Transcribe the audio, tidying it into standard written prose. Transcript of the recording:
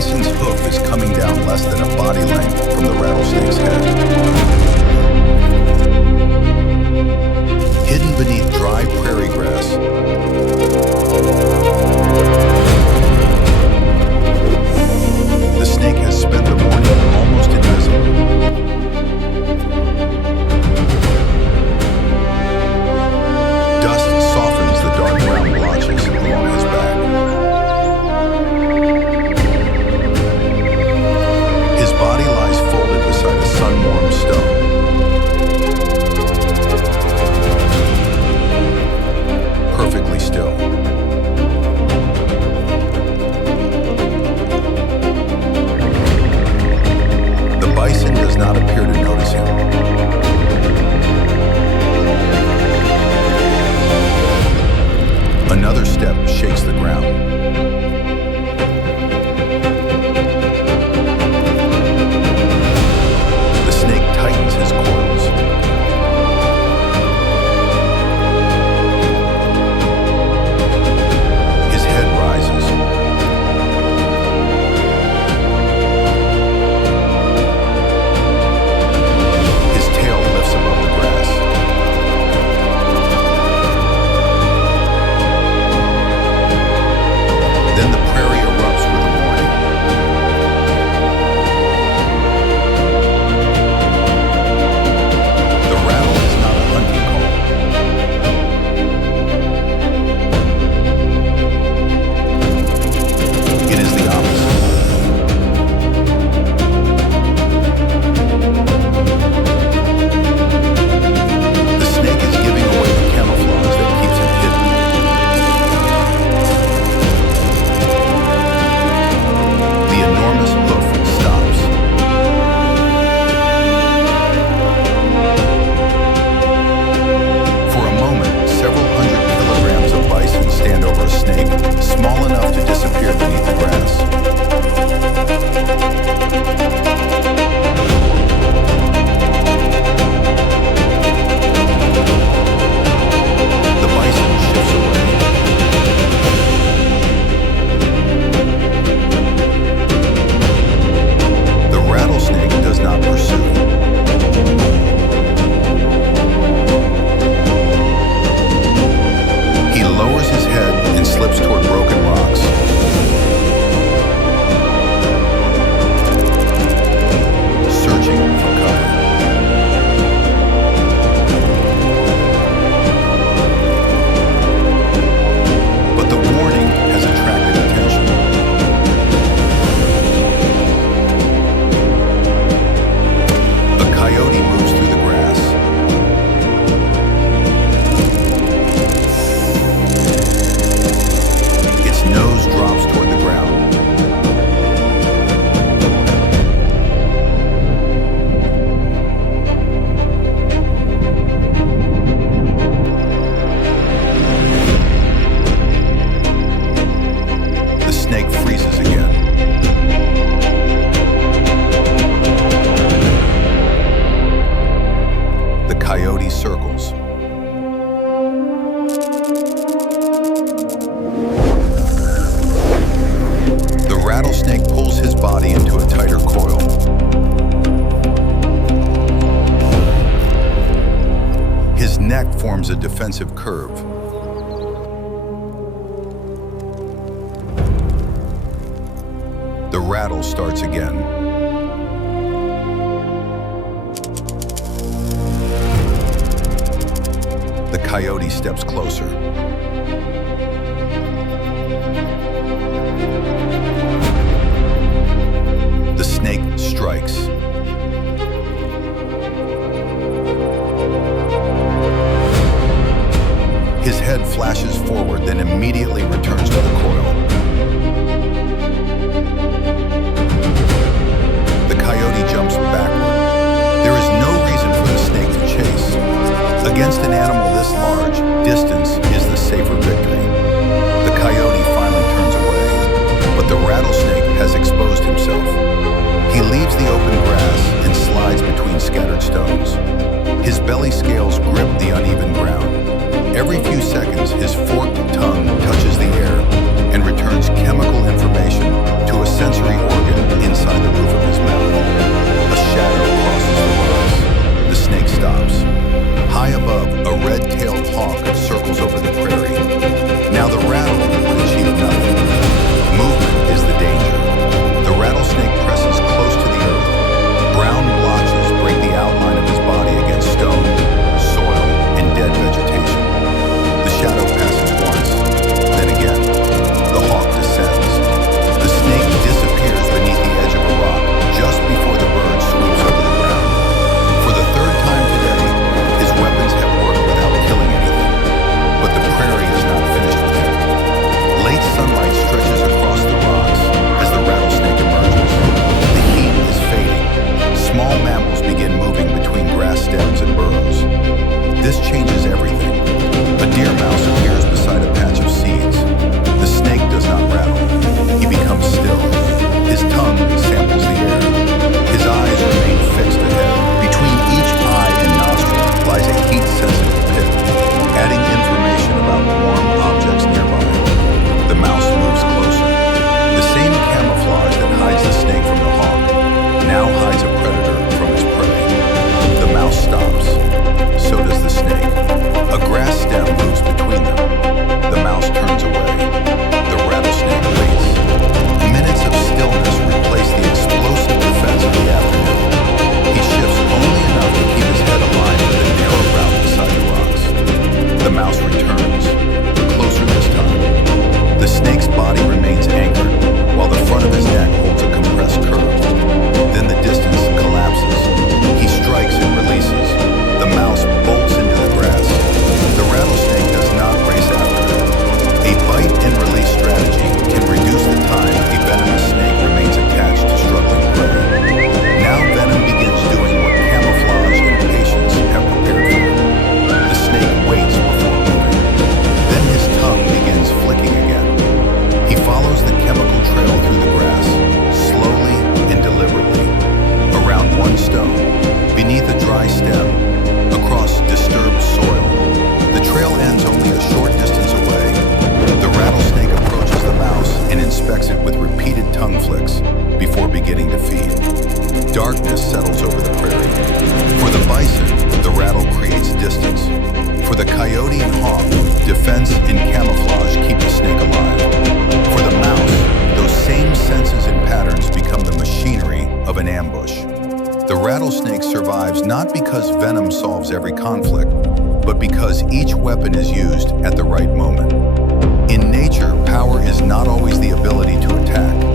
bison's hoof is coming down less than a body length from the rattlesnake's head. Hidden beneath dry prairie grass, the snake has spent the morning almost invisible. Dust softens the dark brown blotches along his back. His body lies folded beside a sun-warmed stone. Perfectly still. The bison does not appear to notice him. Another step shakes the ground. The snake tightens his coils. His head rises. His tail lifts above the grass. Then the prairie erupts with a warning. The rattle is not a hunting call. It is the opposite. The snake is giving away the camouflage that keeps him hidden. The enormous hoof stops. For a moment, several hundred kilograms of bison stand over a snake, small enough to disappear beneath the grass. The bison shifts away. The rattlesnake does not pursue. He lowers his head and slips toward broken rocks. Searching for cover. But the warning has attracted attention. A coyote moves through the grass. Its nose drops toward the ground. The snake freezes again. The coyote circles. The rattlesnake pulls his body into a tighter coil. His neck forms a defensive curve. The rattle starts again. The coyote steps closer. The snake strikes. His head flashes forward, then immediately returns to the coil. The coyote jumps backward. There is no reason for the snake to chase. Against an animal this large, distance is the safer victory. The coyote finally turns away, but the rattle tongue flicks before beginning to feed. Darkness settles over the prairie. For the bison, the rattle creates distance. For the coyote and hawk, defense and camouflage keep the snake alive. For the mouse, those same senses and patterns become the machinery of an ambush. The rattlesnake survives not because venom solves every conflict, but because each weapon is used at the right moment. In nature, power is not always the ability to attack.